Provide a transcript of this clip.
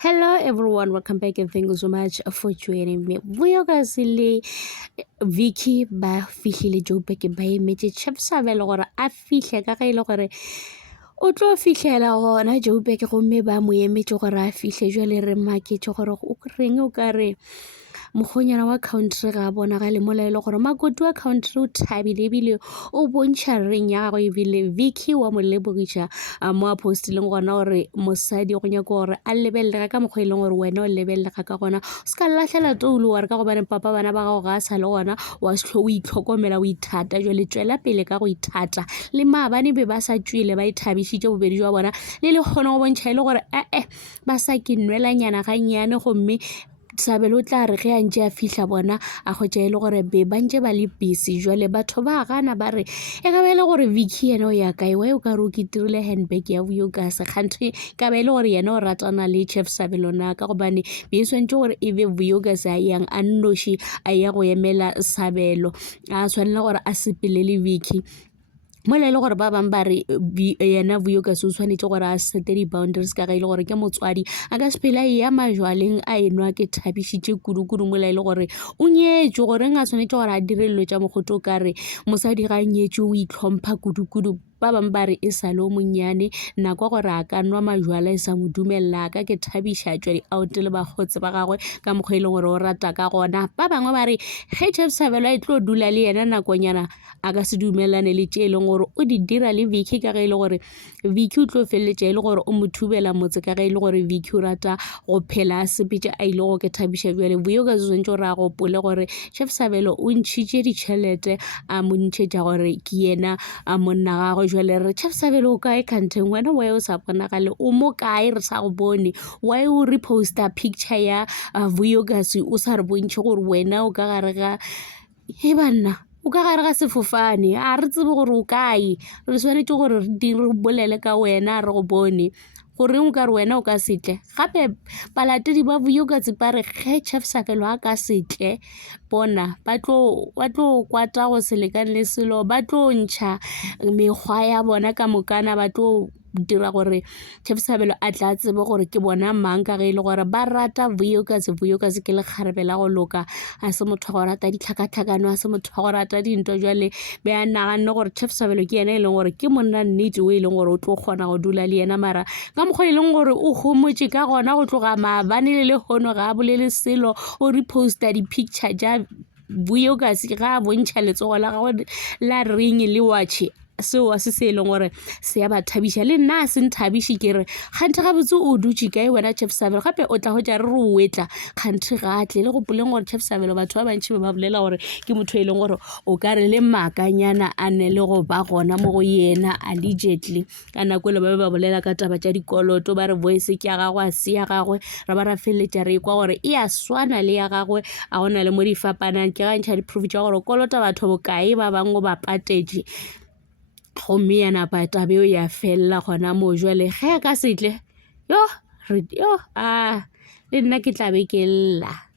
Hello everyone, welcome back and thank you so much for joining me. Guys le Vicky ba fihlile Joburg ba emetse Chepsabelo gore a fihle ka ga ile gore o tlo fihlela gona Joburg gomme ba mo emetse gore a fihle jwale re maketse gore o reng o ka re mokgonyana wa country ga bona ga le molaelo gore makoti wa country o thabile ebile o bontšha reng ya gagwe ebile Vicky wa mo lebogiša mo a postileng gona gore mosadi go nyaka gore a lebelega ka mokgwa e leng gore wena o lebelega ka gona o se ka lahlela toulu wa re ka gobane papa bana ba gago ga a sa le gona wa setlho o itlhokomela o ithata jwale tswela pele ka go ithata le maabane be ba sa tswile ba ithabišitše bobedi jwa bona le le kgone go bontšha e le gore ba sa ke nwelanyana ga nnyane gomme Sabelo tla re ge a ntse a fihla bona a kgotša e le gore be ba ntse ba le busy jwale batho ba gana ba re e ka ba e le gore Vicky yena o ya kae wa o ka re o ke tirile handbag ya Vuyogas kganthe ka ba e le gore yena o ratana le Chepsabelo na ka gobane be e swantse gore e be Vuyogas a yang a nnoši a ya go emela Sabelo a tshwanela gore a sepele le Vicky mola e le gore ba bang ba re yena Vuyogas o tshwanetse gore a sete di-boundaries ka ga e le gore ke motswadi a ka sepela ya majwaleng a enwa ke thabišitše kudu-kudu mola e le gore o nyetšwe goreng a tshwanetse gore a direlelo tša mogote o ka re mosadi ga a nyetšwe o itlhompha kudu-kudu ba bang ba re e sa le o monnyane nako gore a ka nwa majwala e sa mo dumelela ka ke thabiša tšwa di-out le bagotse ba gagwe ka mokgwa e leng gore o rata ka gona ba bangwe ba re ge Chepsabelo a tlo dula le yena nakonyana a ka se dumelane le tše e leng gore o di dira le Vicky ka ge e le gore Vicky o tlo feleletša e le gore o mo thubela motse ka ge e le gore Vicky o rata go phela a sepetše a ile go ke thabiša bjale Vuyogas o swantse gore a gopole gore Chepsabelo o ntšhitše ditšhelete a mo ntšhetša gore ke yena a monna gagwe jwale re Chepsabelo o kae kanteng wena wa o sa bonagale o mo kae re sa go bone wa o reposta picture ya Vuyogas o sa re bontšhe gore wena o ka gare ga banna o ka gare ga sefofane a re tsebe gore o kae re swanetse gore re bolele ka wena re go bone goreng o ka re wena o ka setle gape balatedi ba Vuyogas ba re ge Chepsabelo a ka setle bona ba tlo kwata go se lekane le selo ba tlo ntšha mekgwa ya bona ka mokana ba tlo dira gore Chepsabelo a tla tsebe gore ke bona mang ka ge e le gore ba rata Vuyogas ke lekgarebe la go loka a se motho wa go rata ditlhakatlhakano a se motho wa go rata dinto jwale be a naganne gore Chepsabelo ke yena e leng gore ke monna nnete o e leng gore o tlo kgona go dula le yena mara ka mokgwa e leng gore o gomotse ka gona go tloga maabane le lehono ga a bolele selo o reposta di-picture ja Vuyogas ga a bontšha letsogo la gagwe la ring le watšhe seo a se e leng gore se ya ba thabiša le nna a se nthabiše ke re kganthe ga botse o dutše kae wena Chepsabelo gape o tla go tša re re o etla kganthe ga tle le gopoleng gore Chepsabelo batho ba bantši ba bolela gore ke motho e leng gore o ka re le maakanyana a ne le go ba gona mo go yena allegedly ka nako ele ba be ba bolela ka taba tša dikoloto ba re voice ke ya gagwe a se ya gagwe ra ba ra feleletša re kwa gore e a swana le ya gagwe a gona le mo di fapanang ke ga ntšha di-proof tša gore o kolota batho bokae ba bangwe ba patetše gomme ya napa tabeo ya fella gona mo jwale ge a ka setle le nna ke tla be ke lla